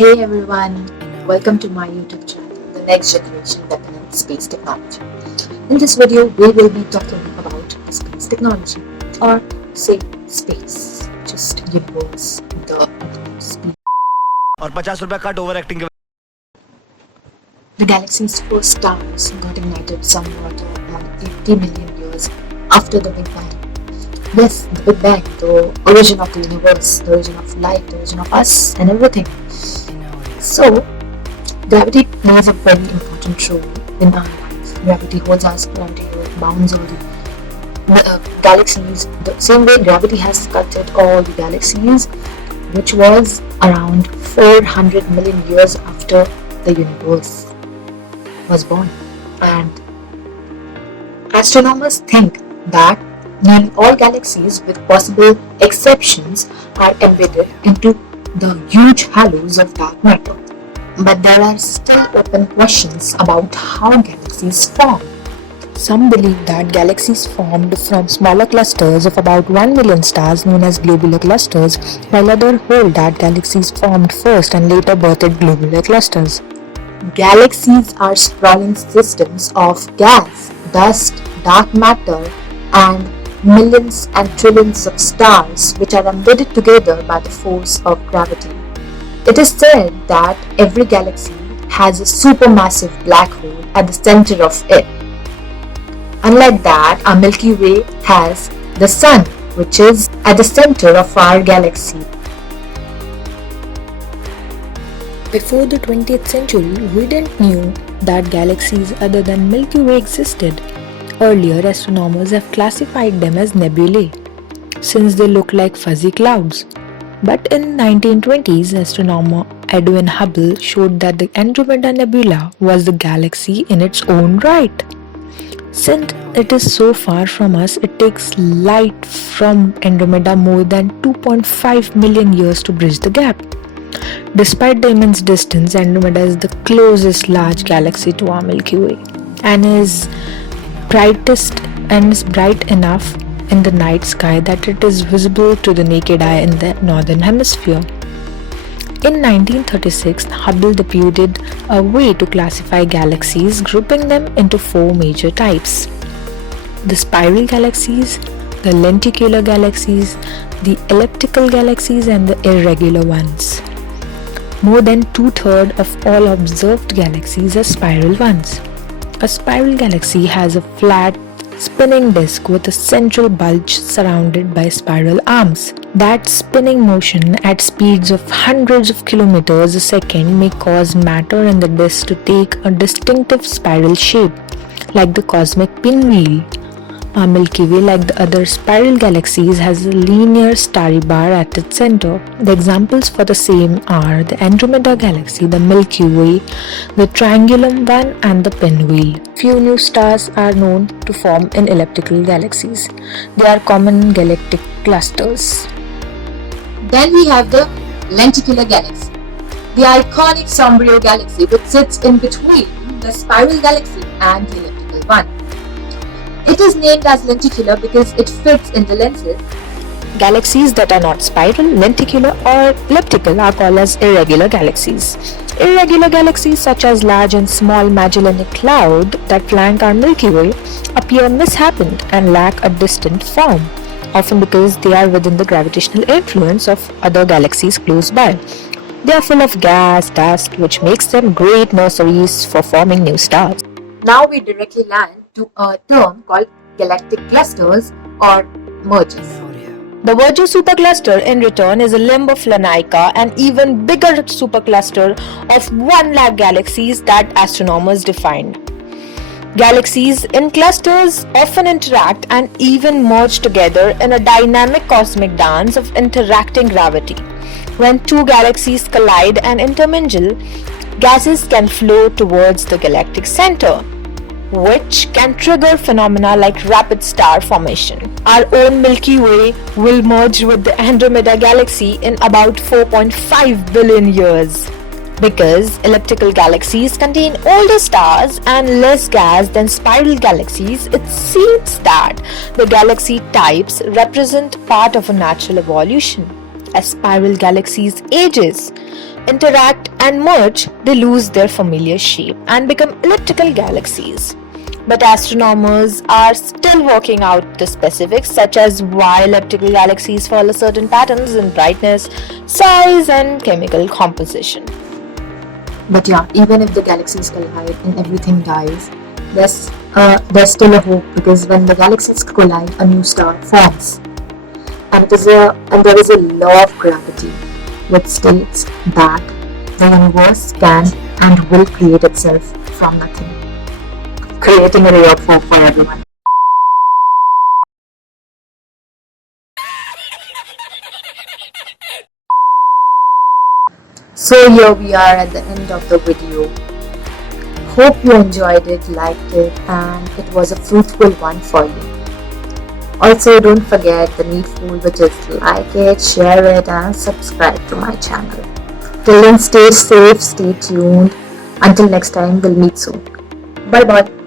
Hey everyone, welcome to my YouTube channel, The Next Generation Weapon and Space Technology. In this video, we will be talking about space technology, or say space, just universe, the speed. और 50 रुपया cut over acting के The galaxy's first stars got ignited somewhat around 80 million years after the Big Bang. Yes, the Big Bang, the origin of the universe, the origin of life, the origin of us, and everything. So, gravity plays a very important role in our life. Gravity holds us, gravity bounds all the galaxies. The same way gravity has sculpted all the galaxies, which was around 400 million years after the universe was born. And astronomers think that nearly all galaxies, with possible exceptions, are embedded into the huge halos of dark matter. But there are still open questions about how galaxies form. Some believe that galaxies formed from smaller clusters of about 1 million stars known as globular clusters, while others hold that galaxies formed first and later birthed globular clusters. Galaxies are sprawling systems of gas, dust, dark matter, and millions and trillions of stars which are embedded together by the force of gravity. It is said that every galaxy has a supermassive black hole at the center of it. Unlike that, our Milky Way has the Sun, which is at the center of our galaxy. Before the 20th century, we didn't know that galaxies other than Milky Way existed. Earlier, astronomers have classified them as nebulae, since they look like fuzzy clouds. But in 1920s, astronomer Edwin Hubble showed that the Andromeda Nebula was the galaxy in its own right. Since it is so far from us, it takes light from Andromeda more than 2.5 million years to bridge the gap. Despite the immense distance, Andromeda is the closest large galaxy to our Milky Way and is bright enough in the night sky that it is visible to the naked eye in the northern hemisphere. In 1936, Hubble deputed a way to classify galaxies, grouping them into four major types: the spiral galaxies, the lenticular galaxies, the elliptical galaxies, and the irregular ones. More than two-thirds of all observed galaxies are spiral ones. A spiral galaxy has a flat, spinning disk with a central bulge surrounded by spiral arms. That spinning motion at speeds of hundreds of kilometers a second may cause matter in the disk to take a distinctive spiral shape, like the cosmic pinwheel. Our Milky Way, like the other spiral galaxies, has a linear starry bar at its center. The examples for the same are the Andromeda Galaxy, the Milky Way, the Triangulum one, and the Pinwheel. Few new stars are known to form in elliptical galaxies. They are common in galactic clusters. Then we have the Lenticular Galaxy, the iconic Sombrio Galaxy, which sits in between the spiral galaxy and the elliptical one. It is named as lenticular because it fits in the lenses. Galaxies that are not spiral, lenticular, or elliptical are called as irregular galaxies. Irregular galaxies such as large and small Magellanic Cloud that flank our Milky Way appear misshapen and lack a distant form, often because they are within the gravitational influence of other galaxies close by. They are full of gas, dust, which makes them great nurseries for forming new stars. Now we directly land to a term called galactic clusters or mergers. The Virgo supercluster in return is a limb of Lanaika, an even bigger supercluster of 1 lakh galaxies that astronomers defined. Galaxies in clusters often interact and even merge together in a dynamic cosmic dance of interacting gravity. When two galaxies collide and intermingle, gases can flow towards the galactic center, which can trigger phenomena like rapid star formation. Our own Milky Way will merge with the Andromeda Galaxy in about 4.5 billion years. Because elliptical galaxies contain older stars and less gas than spiral galaxies, it seems that the galaxy types represent part of a natural evolution. As spiral galaxies ages, interact and merge, they lose their familiar shape and become elliptical galaxies. But astronomers are still working out the specifics, such as why elliptical galaxies follow certain patterns in brightness, size, and chemical composition. But yeah, even if the galaxies collide and everything dies, there's still a hope, because when the galaxies collide, a new star forms, and there is a law of gravity which states that the universe can and will create itself from nothing, creating a ray of hope for everyone. So here we are at the end of the video. Hope you enjoyed it, liked it, and it was a fruitful one for you. Also, don't forget the needful, which is like it, share it, and subscribe to my channel. Till then, stay safe, stay tuned. Until next time, we'll meet soon. Bye bye.